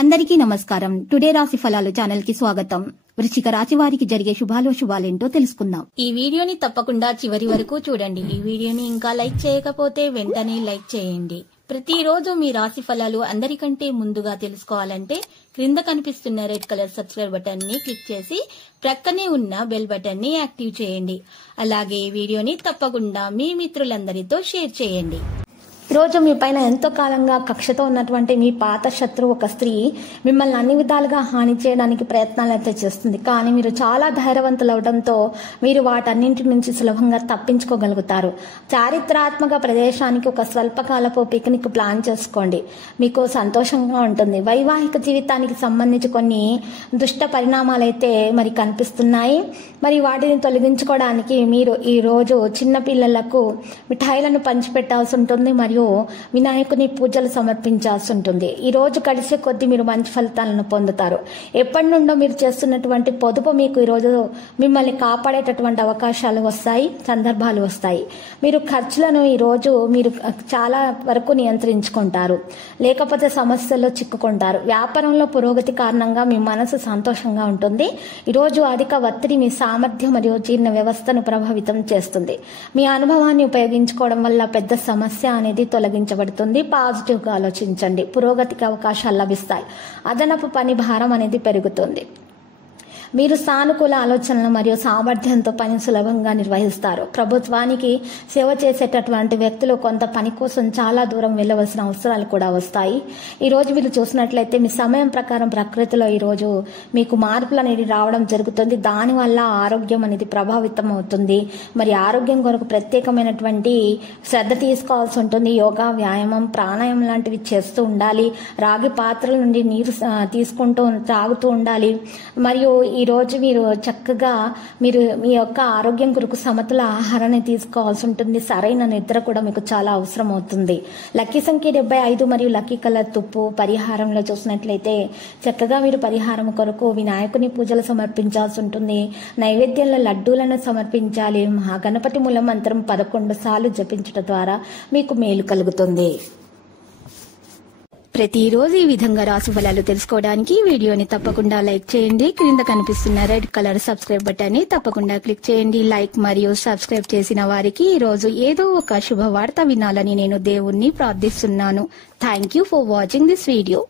అందరికీ నమస్కారం. టుడే రాశి ఫలాలు ఛానల్ కి స్వాగతం. వృశ్చిక రాశి వారికి జరిగే శుభాలేంటో తెలుసుకుందాం. ఈ వీడియోని తప్పకుండా చివరి వరకు చూడండి. ఈ వీడియోని ఇంకా లైక్ చేయకపోతే వెంటనే లైక్ చేయండి. ప్రతిరోజు మీ రాశి ఫలాలు అందరికంటే ముందుగా తెలుసుకోవాలంటే క్రింద కనిపిస్తున్న రెడ్ కలర్ సబ్స్క్రైబ్ బటన్ ని క్లిక్ చేసి ప్రక్కనే ఉన్న బెల్ బటన్ ని యాక్టివ్ చేయండి. అలాగే ఈ వీడియోని తప్పకుండా మీ మిత్రులందరితో షేర్ చేయండి. ఈరోజు మీ పైన ఎంతో కాలంగా కక్షతో ఉన్నటువంటి మీ పాత శత్రువు ఒక స్త్రీ మిమ్మల్ని అన్ని విధాలుగా హాని చేయడానికి ప్రయత్నాలు అయితే చేస్తుంది. కానీ మీరు చాలా ధైర్యవంతులు అవడంతో మీరు వాటన్నింటి నుంచి సులభంగా తప్పించుకోగలుగుతారు. చారిత్రాత్మక ప్రదేశానికి ఒక స్వల్పకాలపు పిక్నిక్ ప్లాన్ చేసుకోండి. మీకు సంతోషంగా ఉంటుంది. వైవాహిక జీవితానికి సంబంధించి కొన్ని దుష్ట పరిణామాలు అయితే మరి కనిపిస్తున్నాయి. మరి వాటిని తొలగించుకోవడానికి మీరు ఈ రోజు చిన్న పిల్లలకు మిఠాయిలను పంచిపెట్టాల్సి ఉంటుంది. మరియు వినాయకుని పూజలు సమర్పించాల్సి ఉంటుంది. ఈ రోజు కలిసే కొద్దీ మీరు మంచి ఫలితాలను పొందుతారు. ఎప్పటి నుండో మీరు చేస్తున్నటువంటి పొదుపు మీకు ఈ రోజు మిమ్మల్ని కాపాడేటటువంటి అవకాశాలు వస్తాయి, సందర్భాలు వస్తాయి. మీరు ఖర్చులను ఈ రోజు మీరు చాలా వరకు నియంత్రించుకుంటారు, లేకపోతే సమస్యల్లో చిక్కుకుంటారు. వ్యాపారంలో పురోగతి కారణంగా మీ మనసు సంతోషంగా ఉంటుంది. ఈరోజు అధిక ఒత్తిడి మీ సామర్థ్యం మరియు జీర్ణ వ్యవస్థను ప్రభావితం చేస్తుంది. మీ అనుభవాన్ని ఉపయోగించుకోవడం వల్ల పెద్ద సమస్య అనేది తొలగించబడుతుంది. పాజిటివ్ గా ఆలోచించండి. పురోగతికి అవకాశాలు లభిస్తాయి. అదనపు పని భారం అనేది పెరుగుతుంది. మీరు సానుకూల ఆలోచనలు మరియు సామర్థ్యంతో పని సులభంగా నిర్వహిస్తారు. ప్రభుత్వానికి సేవ చేసేటటువంటి వ్యక్తులు కొంత పని కోసం చాలా దూరం వెళ్ళవలసిన అవసరాలు కూడా వస్తాయి. ఈ రోజు మీరు చూసినట్లయితే మీ సమయం ప్రకారం ప్రకృతిలో ఈ రోజు మీకు మార్పులు అనేది రావడం జరుగుతుంది. దానివల్ల ఆరోగ్యం అనేది ప్రభావితం అవుతుంది. మరి ఆరోగ్యం కొరకు ప్రత్యేకమైనటువంటి శ్రద్ధ తీసుకోవాల్సి ఉంటుంది. యోగా, వ్యాయామం, ప్రాణాయామం లాంటివి చేస్తూ ఉండాలి. రాగి పాత్రల నుండి నీరు తీసుకుంటూ తాగుతూ ఉండాలి. మరియు ఈ రోజు మీరు చక్కగా మీరు మీ యొక్క ఆరోగ్యం కొరకు సమతుల ఆహారాన్ని తీసుకోవాల్సి ఉంటుంది. సరైన నిద్ర కూడా మీకు చాలా అవసరం అవుతుంది. లక్కీ సంఖ్య 75 మరియు లక్కీ కలర్ తుప్పు. పరిహారంలో చూసినట్లయితే చక్కగా మీరు పరిహారం కొరకు వినాయకుని పూజలు సమర్పించాల్సి ఉంటుంది. నైవేద్యంలో లడ్డూలను సమర్పించాలి. మహాగణపతి మూల మంత్రం 11 సార్లు జపించడం ద్వారా మీకు మేలు కలుగుతుంది. ప్రతిరోజు ఈ విధంగా రాశి ఫలాలు తెలుసుకోవడానికి వీడియోని తప్పకుండా లైక్ చేయండి. క్రింద కనిపిస్తున్న రెడ్ కలర్ సబ్స్క్రైబ్ బటన్ ని తప్పకుండా క్లిక్ చేయండి. లైక్ మరియు సబ్స్క్రైబ్ చేసిన వారికి ఈ రోజు ఏదో ఒక శుభవార్త వినాలని నేను దేవుణ్ణి ప్రార్థిస్తున్నాను. Thank you for watching this video.